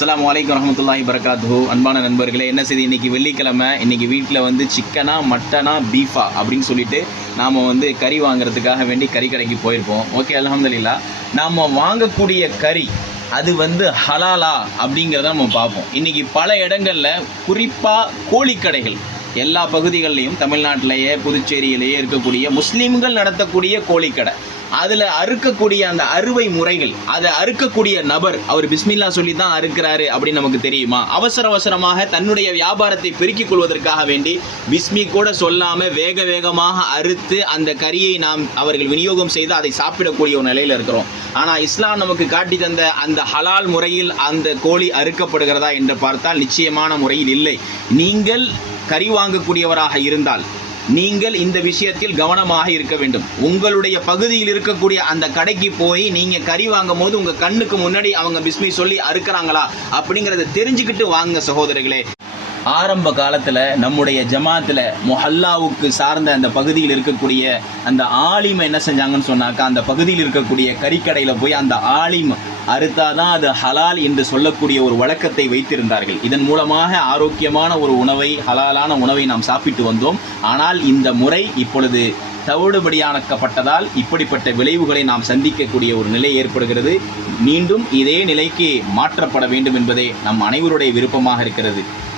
அஸ்லாம் வலைக்கம் வரமத்துல்லாஹி வரகாத்து அன்பான நண்பர்களே என்ன செய்தி? இன்னைக்கு வெள்ளிக்கிழமை. இன்றைக்கி வீட்டில் வந்து சிக்கனா மட்டனா பீஃபா அப்படின்னு சொல்லிட்டு நாம் வந்து கறி வாங்குறதுக்காக வேண்டி கறி கடைக்கு போயிருப்போம். ஓகே அலமதுல்லா நாம் வாங்கக்கூடிய கறி அது வந்து ஹலாலா அப்படிங்கிறத நம்ம பார்ப்போம். இன்றைக்கி பல இடங்கள்ல குறிப்பாக கோழிக்கடைகள் எல்லா பகுதிகள்லையும் தமிழ்நாட்டிலேயே புதுச்சேரியிலேயே இருக்கக்கூடிய முஸ்லீம்கள் நடத்தக்கூடிய கோழிக்கடை. அதில் அறுக்கக்கூடிய அந்த அறுவை முறைகள் அதை அறுக்கக்கூடிய நபர் அவர் பிஸ்மில்லா சொல்லி தான் அறுக்கிறாரு அப்படின்னு நமக்கு தெரியுமா? அவசர அவசரமாக தன்னுடைய வியாபாரத்தை பெருக்கிக் கொள்வதற்காக வேண்டி பிஸ்மி கூட சொல்லாமல் வேக வேகமாக அறுத்து அந்த கரியை நாம் அவர்கள் விநியோகம் செய்து அதை சாப்பிடக்கூடிய ஒரு நிலையில் இருக்கிறோம். ஆனால் இஸ்லாம் நமக்கு காட்டி தந்த அந்த ஹலால் முறையில் அந்த கோழி அறுக்கப்படுகிறதா என்று பார்த்தால் நிச்சயமான முறையில் இல்லை. நீங்கள் கறி வாங்கக்கூடியவராக இருந்தால் நீங்கள் இந்த விஷயத்தில் கவனமாக இருக்க வேண்டும். உங்களுடைய பகுதியில் இருக்கக்கூடிய அந்த கடைக்கு போய் நீங்க கறி வாங்கும் போது உங்க கண்ணுக்கு முன்னாடி அவங்க பிஸ்மி சொல்லி அறுக்கிறாங்களா அப்படிங்கறத தெரிஞ்சுக்கிட்டு வாங்க சகோதரர்களே. ஆரம்ப காலத்துல நம்முடைய ஜமாத்துல மொஹல்லாவுக்கு சார்ந்த அந்த பகுதியில் இருக்கக்கூடிய அந்த ஆலிம் என்ன செஞ்சாங்கன்னு சொன்னாக்கா அந்த பகுதியில் இருக்கக்கூடிய கறிக்கடையில போய் அந்த ஆலிம் அறுத்தாதான் அது ஹலால் என்று சொல்லக்கூடிய ஒரு வழக்கத்தை வைத்திருந்தார்கள். இதன் மூலமாக ஆரோக்கியமான ஒரு உணவை ஹலாலான உணவை நாம் சாப்பிட்டு வந்தோம். ஆனால் இந்த முறை இப்பொழுது தவிடுபடியானக்கப்பட்டதால் இப்படிப்பட்ட விளைவுகளை நாம் சந்திக்கக்கூடிய ஒரு நிலை ஏற்படுகிறது. மீண்டும் இதே நிலைக்கு மாற்றப்பட வேண்டும் என்பதே நம் அனைவருடைய விருப்பமாக இருக்கிறது.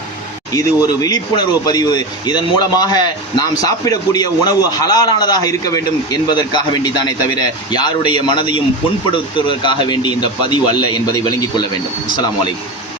இது ஒரு விழிப்புணர்வு பதிவு. இதன் மூலமாக நாம் சாப்பிடக்கூடிய உணவு ஹலாலானதாக இருக்க வேண்டும் என்பதற்காக வேண்டிதானே தவிர யாருடைய மனதையும் புண்படுத்துவதற்காக வேண்டி இந்த பதிவு அல்ல என்பதை விளங்கிக் கொள்ள வேண்டும். அஸ்லாம் அலைக்கும்.